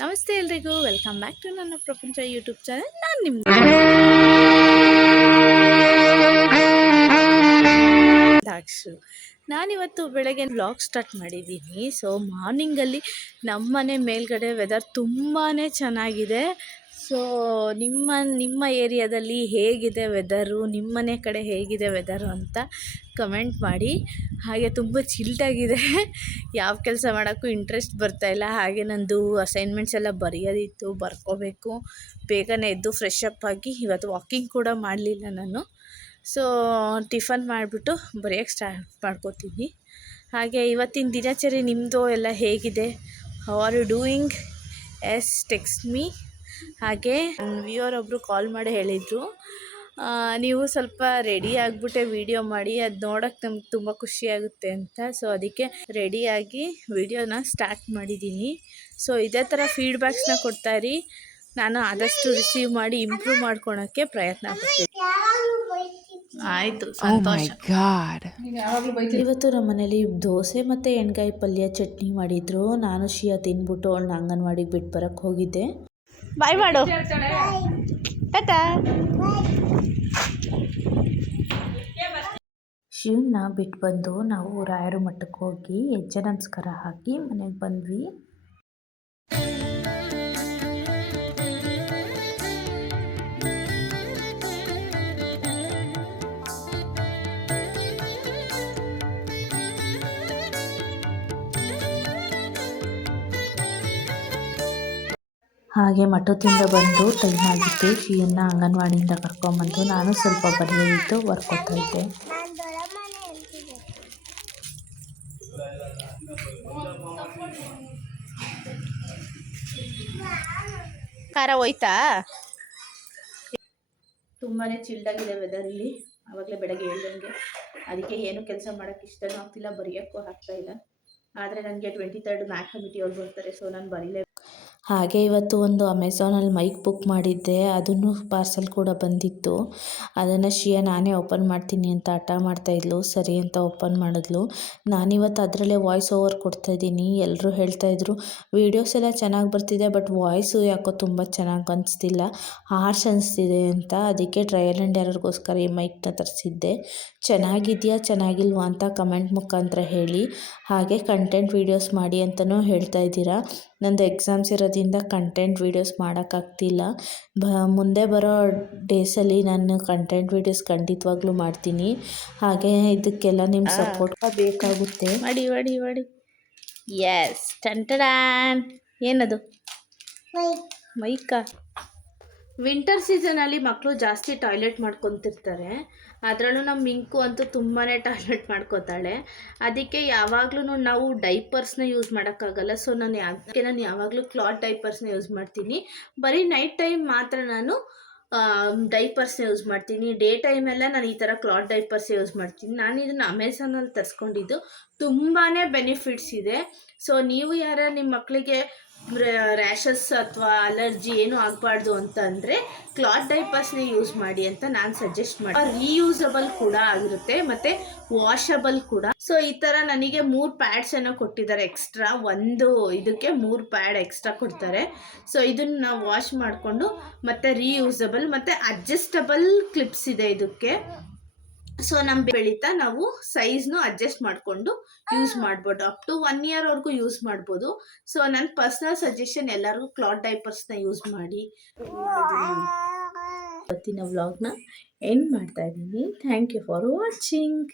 ನಮಸ್ತೆ ಎಲ್ರಿಗೂ, welcome back to ನನ್ನ ಪ್ರಪಂಚ ಯೂಟ್ಯೂಬ್ ಚಾನಲ್. ನಾನು ನಿಮ್ಮ ದಾಕ್ಷು. ನಾನಿವತ್ತು ಬೆಳಗ್ಗೆ ವ್ಲಾಗ್ ಸ್ಟಾರ್ಟ್ ಮಾಡಿದ್ದೀನಿ. ಸೊ ಮಾರ್ನಿಂಗಲ್ಲಿ ನಮ್ಮನೆ ಮೇಲ್ಗಡೆ ವೆದರ್ ತುಂಬಾ ಚೆನ್ನಾಗಿದೆ. ಸೊ ನಿಮ್ಮ ಏರಿಯಾದಲ್ಲಿ ಹೇಗಿದೆ ವೆದರು, ನಿಮ್ಮನೆ ಕಡೆ ಹೇಗಿದೆ ವೆದರು ಅಂತ ಕಮೆಂಟ್ ಮಾಡಿ. ಹಾಗೆ ತುಂಬ ಚಿಲ್ಟಾಗಿದೆ, ಯಾವ ಕೆಲಸ ಮಾಡೋಕ್ಕೂ ಇಂಟ್ರೆಸ್ಟ್ ಬರ್ತಾಯಿಲ್ಲ. ಹಾಗೆ ನಂದು ಅಸೈನ್ಮೆಂಟ್ಸ್ ಎಲ್ಲ ಬರೆಯೋದಿತ್ತು, ಬರ್ಕೋಬೇಕು. ಬೇಗನೆ ಎದ್ದು ಫ್ರೆಶ್ ಅಪ್ ಆಗಿ ಇವತ್ತು ವಾಕಿಂಗ್ ಕೂಡ ಮಾಡಲಿಲ್ಲ ನಾನು. ಸೊ ಟಿಫನ್ ಮಾಡಿಬಿಟ್ಟು ಬರೆಯೋಕ್ಕೆ ಸ್ಟಾರ್ಟ್ ಮಾಡ್ಕೋತೀನಿ. ಹಾಗೆ ಇವತ್ತಿನ ದಿನಚರಿ ನಿಮ್ಮದು ಎಲ್ಲ ಹೇಗಿದೆ? How are you doing? Yes, text me. ಹಾಗೆ ವ್ಯೂವರ್ ಒಬ್ಬರು ಕಾಲ್ ಮಾಡಿ ಹೇಳಿದರು, ನೀವು ಸ್ವಲ್ಪ ರೆಡಿ ಆಗಿಬಿಟ್ಟೆ ವಿಡಿಯೋ ಮಾಡಿ, ಅದು ನೋಡೋಕ್ಕೆ ನಮ್ಗೆ ತುಂಬ ಖುಷಿಯಾಗುತ್ತೆ ಅಂತ. ಸೊ ಅದಕ್ಕೆ ರೆಡಿಯಾಗಿ ವಿಡಿಯೋನ ಸ್ಟಾರ್ಟ್ ಮಾಡಿದ್ದೀನಿ. ಸೊ ಇದೇ ಥರ ಫೀಡ್ಬ್ಯಾಕ್ಸ್ನ ಕೊಡ್ತಾಯಿರಿ, ನಾನು ಆದಷ್ಟು ರಿಸೀವ್ ಮಾಡಿ ಇಂಪ್ರೂವ್ ಮಾಡ್ಕೊಳೋಕ್ಕೆ ಪ್ರಯತ್ನ ಪಡ್ತೀನಿ. ಆಯಿತು, ಸಂತೋಷ. ಇವತ್ತು ನಮ್ಮ ಮನೇಲಿ ದೋಸೆ ಮತ್ತು ಎಣ್ಗಾಯಿ ಪಲ್ಯ ಚಟ್ನಿ ಮಾಡಿದ್ರು. ನಾನು ಶಿಯಾ ತಿಂದ್ಬಿಟ್ಟು ಅವಳನ್ನ ಅಂಗನವಾಡಿಗೆ ಬಿಟ್ಟು ಬರೋಕ್ಕೆ ಹೋಗಿದ್ದೆ. ಬಾಯ್ ಮಾಡು, ಟಾಟಾ. ಶಿವನ್ನ ಬಿಟ್ಟು ಬಂದು ನಾವು ರಾಯರ ಮಠಕ್ಕೆ ಹೋಗಿ ಹೆಜ್ಜೆ ನಮಸ್ಕಾರ ಹಾಕಿ ಮನೆಗೆ ಬಂದ್ವಿ. ಹಾಗೆ ಮಠದಿಂದ ಬಂದು ಟೈಮ್ ಆಗಿತ್ತು. ಶಿಯನ್ನ ಅಂಗನವಾಡಿಯಿಂದ ಕರ್ಕೊಂಬಂದು ನಾನು ಸ್ವಲ್ಪ ಬರೆಯೋದಿತ್ತು, ಬರ್ಕೊತಾ ಇದ್ದೆ. ಖಾರ ಹೋಯ್ತಾ? ತುಂಬಾ ಚಿಲ್ಡಾಗಿದೆ ವೆದರ್ ಇಲ್ಲಿ. ಆವಾಗಲೇ ಬೆಳಗ್ಗೆ ಹೇಳ್ದಂಗೆ, ಅದಕ್ಕೆ ಏನು ಕೆಲಸ ಮಾಡೋಕ್ಕೆ ಇಷ್ಟನೂ ಆಗ್ತಿಲ್ಲ, ಬರೆಯೋಕ್ಕೂ ಆಗ್ತಾಯಿಲ್ಲ. ಆದರೆ ನನಗೆ 23rd ಮ್ಯಾಥ್ ಕಮಿಟಿ ಅವ್ರು ಬರ್ತಾರೆ, ಸೊ ನಾನು ಬರೀಲೇ. ಹಾಗೆ ಇವತ್ತು ಒಂದು ಅಮೆಝಾನಲ್ಲಿ ಮೈಕ್ ಬುಕ್ ಮಾಡಿದ್ದೆ, ಅದನ್ನು ಪಾರ್ಸೆಲ್ ಕೂಡ ಬಂದಿತ್ತು. ಅದನ್ನು ಶಿಯಾ ನಾನೇ ಓಪನ್ ಮಾಡ್ತೀನಿ ಅಂತ ಹಠ ಮಾಡ್ತಾಯಿದ್ಲು. ಸರಿ ಅಂತ ಓಪನ್ ಮಾಡಿದ್ಲು. ನಾನಿವತ್ತು ಅದರಲ್ಲೇ ವಾಯ್ಸ್ ಓವರ್ ಕೊಡ್ತಾಯಿದ್ದೀನಿ. ಎಲ್ಲರೂ ಹೇಳ್ತಾಯಿದ್ರು ವೀಡಿಯೋಸ್ ಎಲ್ಲ ಚೆನ್ನಾಗಿ ಬರ್ತಿದೆ, ಬಟ್ ವಾಯ್ಸು ಯಾಕೋ ತುಂಬ ಚೆನ್ನಾಗಿ ಅನಿಸ್ತಿಲ್ಲ, ಹಾರ್ಶ್ ಅನಿಸ್ತಿದೆ ಅಂತ. ಅದಕ್ಕೆ ಟ್ರಯಲ್ ಆ್ಯಂಡ್ ಎರರ್ಗೋಸ್ಕರ ಈ ಮೈಕ್ನ ತರಿಸಿದ್ದೆ. ಚೆನ್ನಾಗಿದೆಯಾ ಚೆನ್ನಾಗಿಲ್ವಾ ಅಂತ ಕಮೆಂಟ್ ಮುಖಾಂತರ ಹೇಳಿ. ಹಾಗೆ ಕಂಟೆಂಟ್ ವೀಡಿಯೋಸ್ ಮಾಡಿ ಅಂತಲೂ ಹೇಳ್ತಾ ಇದ್ದೀರಾ. ನಂದು ಎಕ್ಸಾಮ್ಸ್ ಇರೋದ್ರಿಂದ ಕಂಟೆಂಟ್ ವೀಡಿಯೋಸ್ ಮಾಡೋಕ್ಕಾಗ್ತಿಲ್ಲ. ಮುಂದೆ ಬರೋ ಡೇಸಲ್ಲಿ ನಾನು ಕಂಟೆಂಟ್ ವೀಡಿಯೋಸ್ ಖಂಡಿತವಾಗ್ಲೂ ಮಾಡ್ತೀನಿ. ಹಾಗೆ ಇದಕ್ಕೆಲ್ಲ ನಿಮ್ಮ ಸಪೋರ್ಟ್ ಬೇಕಾಗುತ್ತೆ. ಮಾಡಿ ಎಸ್, ಟಂಟಡಾನ್. ಏನದು? ಮೈಕಾ. ವಿಂಟರ್ ಸೀಸನಲ್ಲಿ ಮಕ್ಕಳು ಜಾಸ್ತಿ ಟಾಯ್ಲೆಟ್ ಮಾಡ್ಕೊತಿರ್ತಾರೆ. ಅದರಲ್ಲೂ ನಮ್ಮ ಮಿಂಕು ಅಂತೂ ತುಂಬಾ ಟಾಯ್ಲೆಟ್ ಮಾಡ್ಕೋತಾಳೆ. ಅದಕ್ಕೆ ಯಾವಾಗಲೂ ನಾವು ಡೈಪರ್ಸ್ನ ಯೂಸ್ ಮಾಡೋಕ್ಕಾಗಲ್ಲ. ಸೊ ನಾನು ಯಾವಾಗಲೂ ಕ್ಲಾತ್ ಡೈಪರ್ಸ್ನ ಯೂಸ್ ಮಾಡ್ತೀನಿ. ಬರೀ ನೈಟ್ ಟೈಮ್ ಮಾತ್ರ ನಾನು ಡೈಪರ್ಸ್ನ ಯೂಸ್ ಮಾಡ್ತೀನಿ. ಡೇ ಟೈಮೆಲ್ಲ ನಾನು ಈ ಥರ ಕ್ಲಾತ್ ಡೈಪರ್ಸ್ ಯೂಸ್ ಮಾಡ್ತೀನಿ. ನಾನು ಇದನ್ನು ಅಮೆಝಾನಲ್ಲಿ ತರಿಸ್ಕೊಂಡಿದ್ದು. ತುಂಬಾ ಬೆನಿಫಿಟ್ಸ್ ಇದೆ. ಸೊ ನೀವು ನಿಮ್ಮ ಮಕ್ಕಳಿಗೆ ರ್ಯಾಷಸ್ ಅಥವಾ ಅಲರ್ಜಿ ಏನೂ ಆಗಬಾರ್ದು ಅಂತಂದರೆ ಕ್ಲಾತ್ ಡೈಪರ್ಸ್ನೇ ಯೂಸ್ ಮಾಡಿ ಅಂತ ನಾನು ಸಜೆಸ್ಟ್ ಮಾಡಿ. ರೀಯೂಸಬಲ್ ಕೂಡ ಆಗಿರುತ್ತೆ ಮತ್ತು ವಾಷಬಲ್ ಕೂಡ. ಸೊ ಈ ಥರ ನನಗೆ 3 ಪ್ಯಾಡ್ಸನ್ನು ಕೊಟ್ಟಿದ್ದಾರೆ ಎಕ್ಸ್ಟ್ರಾ. ಒಂದು ಇದಕ್ಕೆ 3 ಪ್ಯಾಡ್ ಎಕ್ಸ್ಟ್ರಾ ಕೊಡ್ತಾರೆ. ಸೊ ಇದನ್ನು ನಾವು ವಾಶ್ ಮಾಡಿಕೊಂಡು ಮತ್ತು ರೀಯೂಸಬಲ್ ಮತ್ತು ಅಡ್ಜಸ್ಟಬಲ್ ಕ್ಲಿಪ್ಸ್ ಇದೆ ಇದಕ್ಕೆ. ಸೊ ನಮ್ಮ ಬೆಳೀತಾ ನಾವು ಸೈಜ್ನು ಅಡ್ಜಸ್ಟ್ ಮಾಡಿಕೊಂಡು ಯೂಸ್ ಮಾಡ್ಬೋದು. ಅಪ್ ಟು 1 ಇಯರ್ವರೆಗೂ ಯೂಸ್ ಮಾಡ್ಬೋದು. ಸೊ ನನ್ನ ಪರ್ಸ್ನಲ್ ಸಜೆಷನ್ ಎಲ್ಲರಿಗೂ ಕ್ಲಾತ್ ಡೈಪರ್ಸ್ನ ಯೂಸ್ ಮಾಡಿ. ಇವತ್ತಿನ ವ್ಲಾಗ್ನ ಎಂಡ್ ಮಾಡ್ತಾ ಇದ್ದೀನಿ. Thank you for watching.